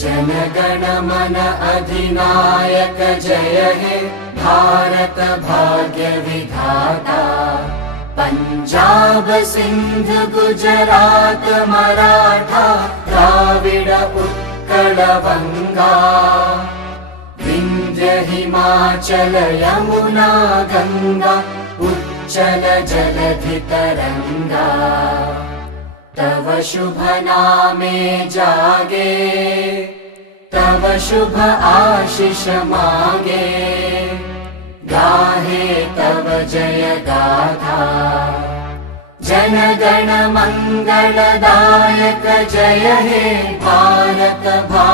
जनगण मन अधिनायक जय हे भारत भाग्य विधाता। पंजाब सिंध गुजरात मराठा द्राविड उत्कल बंगा। विंध्य हिमाचल यमुना गंगा उच्चल जलधि तरंगा। तव शुभ नामे जागे तव शुभ आशीष मागे। गाहे तव जय गाथा जनगण मंगलदायक जय हे भारत भाग्य